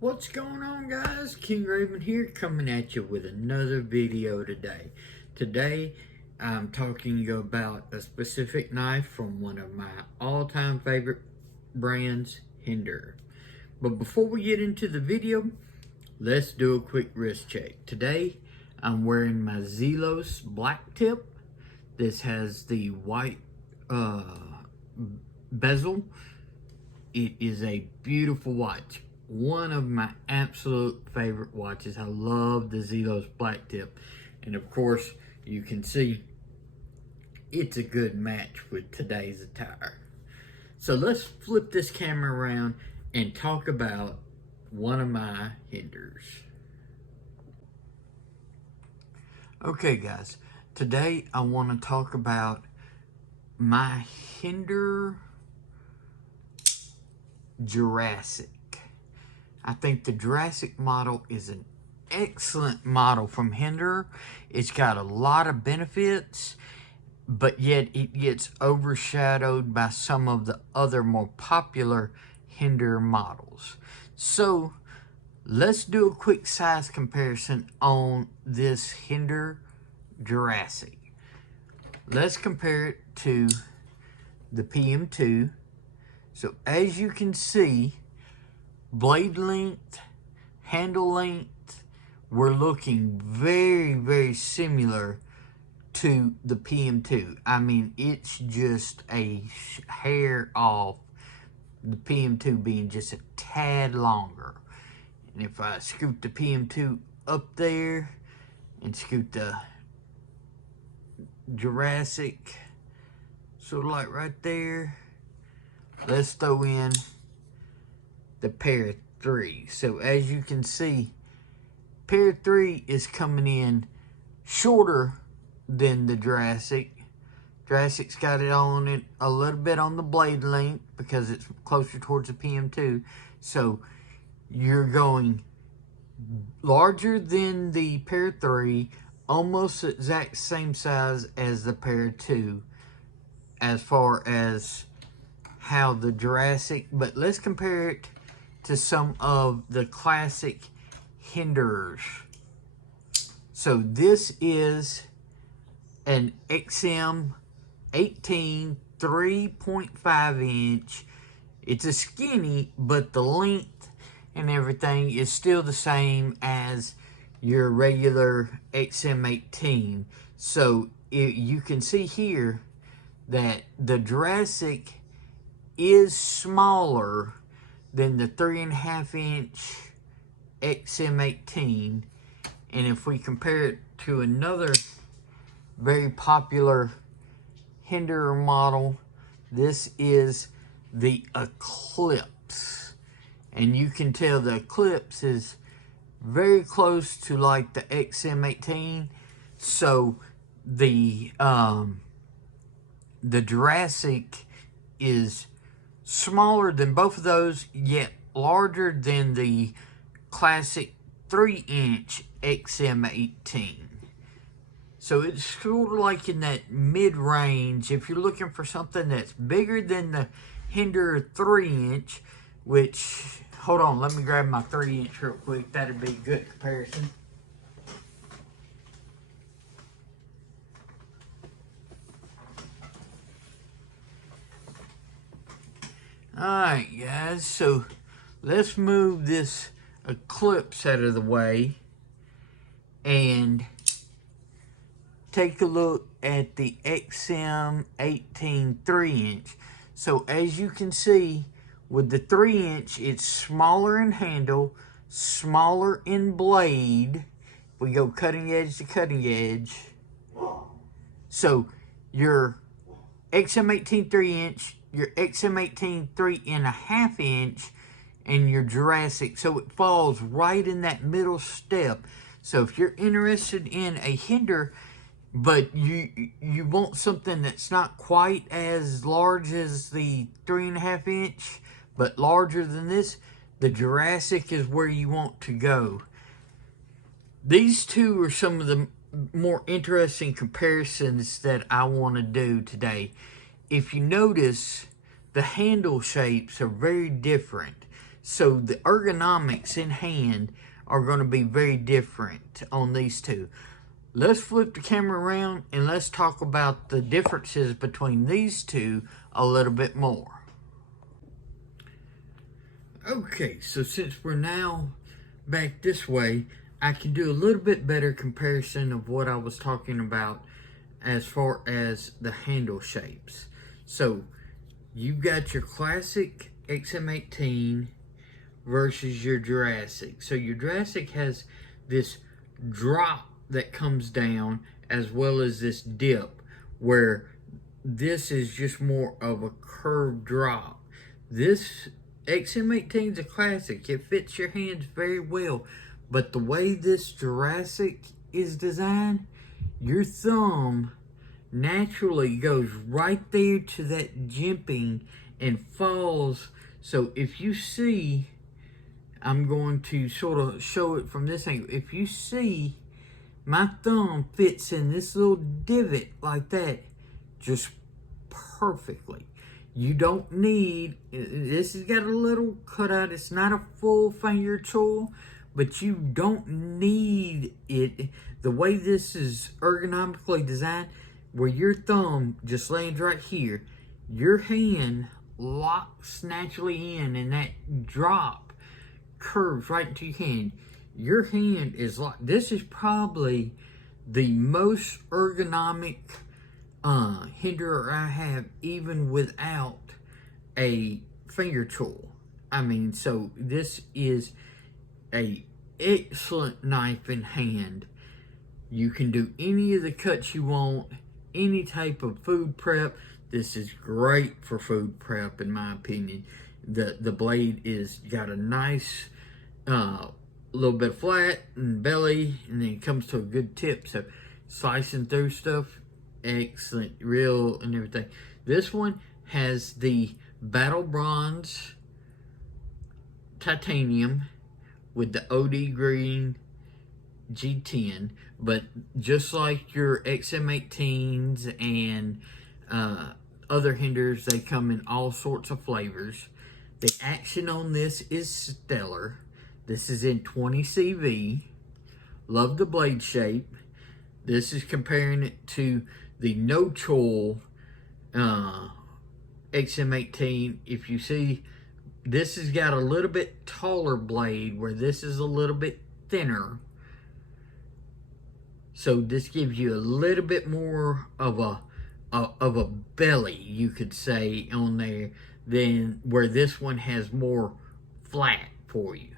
What's going on, guys? King Raven here, coming at you with another video today. Today I'm talking about a specific knife from one of my all-time favorite brands, Hinderer. But before we get into the video, let's do a quick wrist check. Today I'm wearing my Zelos black tip. This has the white bezel. It is a beautiful watch. One of my absolute favorite watches. I love the Zelos black tip. And of course, you can see it's a good match with today's attire. So let's flip this camera around and talk about one of my Hinderers. Okay guys, today I want to talk about my Hinderer Jurassic. I think the Jurassic model is an excellent model from Hinderer. It's got a lot of benefits, but yet it gets overshadowed by some of the other more popular Hinderer models. So let's do a quick size comparison on this Hinderer Jurassic. Let's compare it to the PM2. So as you can see, blade length, handle length, we're looking very, very similar to the PM2. I mean, it's just a hair off, the PM2 being just a tad longer. And if I scoot the PM2 up there and scoot the Jurassic sort of like right there, let's throw in the pair 3. So as you can see, pair 3 is coming in shorter than the Jurassic. Jurassic's got it on it a little bit on the blade length because it's closer towards the PM2. So you're going larger than the pair 3, almost the exact same size as the pair 2 as far as how the Jurassic, but let's compare it to some of the classic Hinderers. So this is an XM 18 3.5 inch. It's a skinny, but the length and everything is still the same as your regular XM 18. So you can see here that the Jurassic is smaller than the 3.5 inch XM18. And if we compare it to another very popular Hinderer model, this is the Eclipse. And you can tell the Eclipse is very close to like the XM18. So the Jurassic is smaller than both of those, yet larger than the classic 3-inch XM18. So it's sort of like in that mid-range. If you're looking for something that's bigger than the Hinderer 3-inch, which, hold on, let me grab my 3-inch real quick. That'd be a good comparison. Alright guys, so let's move this Eclipse out of the way and take a look at the XM18 3-inch. So as you can see, with the 3-inch, it's smaller in handle, smaller in blade. We go cutting edge to cutting edge. So your XM18 3-inch, your XM18 3.5 inch, and your Jurassic. So it falls right in that middle step. So if you're interested in a Hinderer, but you want something that's not quite as large as the 3.5 inch, but larger than this, the Jurassic is where you want to go. These two are some of the more interesting comparisons that I want to do today. If you notice, the handle shapes are very different. So the ergonomics in hand are going to be very different on these two. Let's flip the camera around and let's talk about the differences between these two a little bit more. Okay, so since we're now back this way, I can do a little bit better comparison of what I was talking about as far as the handle shapes. So you've got your classic XM18 versus your Jurassic. So your Jurassic has this drop that comes down as well as this dip, where this is just more of a curved drop. This XM18 is a classic. It fits your hands very well. But the way this Jurassic is designed, your thumb naturally goes right there to that jimping and falls. So if you see, I'm going to sort of show it from this angle. If you see, my thumb fits in this little divot like that just perfectly. You don't need, this has got a little cutout. It's not a full finger tool, but you don't need it. The way this is ergonomically designed, where your thumb just lands right here, your hand locks naturally in, and that drop curves right into your hand. Your hand is locked. This is probably the most ergonomic Hinderer I have, even without a finger tool. I mean, so this is a excellent knife in hand. You can do any of the cuts you want, any type of food prep. This is great for food prep, in my opinion. The blade is got a nice little bit flat and belly, and then it comes to a good tip. So slicing through stuff, excellent, real and everything. This one has the Battle Bronze titanium with the OD green G10, but just like your XM18s and other Hinderers, they come in all sorts of flavors. The action on this is stellar. This is in 20 CV. Love the blade shape. This is comparing it to the No Choil XM18. If you see, this has got a little bit taller blade, where this is a little bit thinner. So this gives you a little bit more of a belly, you could say, on there, than where this one has more flat for you.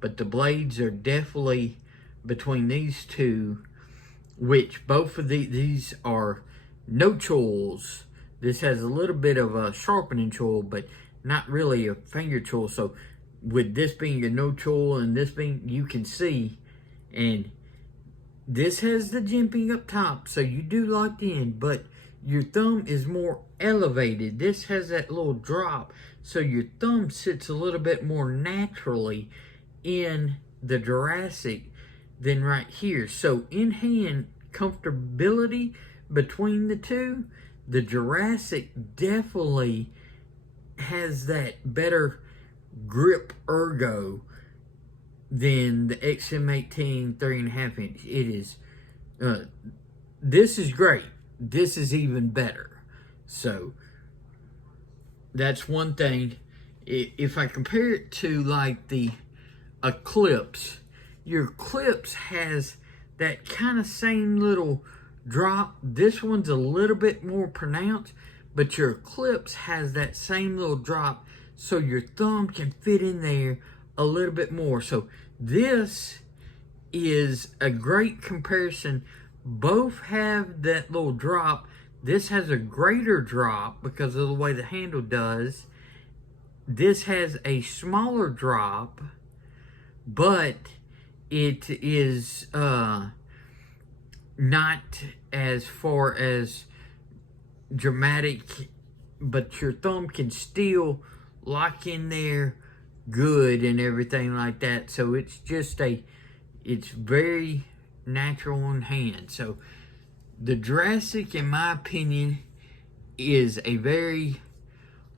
But the blades are definitely between these two, which both of these are No Choils. This has a little bit of a sharpening tool, but not really a finger tool. So with this being a No Choil and this being, you can see, and this has the jimping up top, so you do lock in, but your thumb is more elevated. This has that little drop, so your thumb sits a little bit more naturally in the Jurassic than right here. So in hand comfortability between the two, the Jurassic definitely has that better grip ergo than the XM18 3.5 inch. It is, this is great. This is even better. So that's one thing. If I compare it to like the Eclipse, your Eclipse has that kind of same little drop. This one's a little bit more pronounced, but your Eclipse has that same little drop, so your thumb can fit in there a little bit more. So this is a great comparison. Both have that little drop. This has a greater drop because of the way the handle does. This has a smaller drop, but it is not as far as dramatic, but your thumb can still lock in there good and everything like that. So it's just it's very natural in hand. So the Jurassic, in my opinion, is a very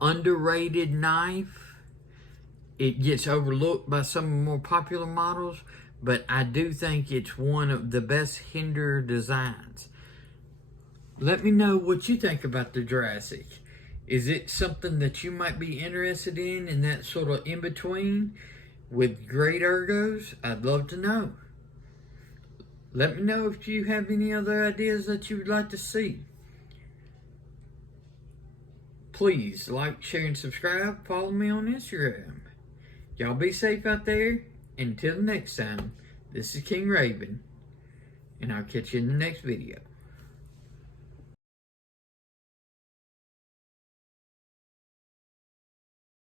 underrated knife. it gets overlooked by some of the more popular models, but I do think it's one of the best Hinderer designs. Let me know what you think about the Jurassic. Is it something that you might be interested in that sort of in-between with great ergos? I'd love to know. Let me know if you have any other ideas that you would like to see. Please like, share, and subscribe. Follow me on Instagram. Y'all be safe out there. Until next time, this is King Raven, and I'll catch you in the next video.